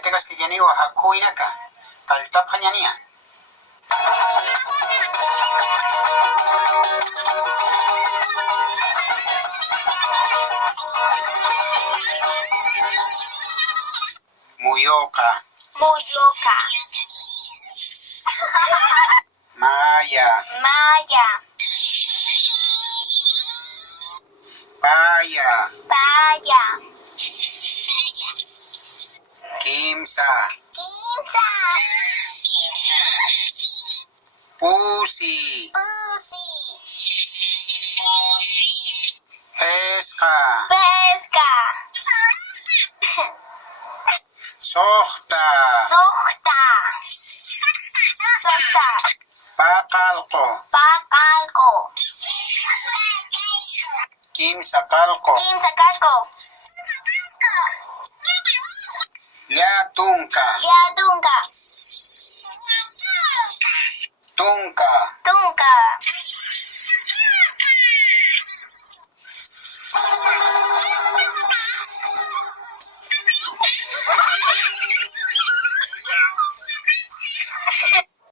yatekas que yani wa hakuinaka. Kaltap kanyania. Muyoka. Muyoka. Maya. Maya. Paya. Paya. Kimsa. Kimsa. Pusi. Pusi. Pesca. Pesca. Sohta. Sohta. Sohta. Pakalko. Pakalko. Kimsakalko. Kimsakalko. Liatunka. Liatunka. Tunka.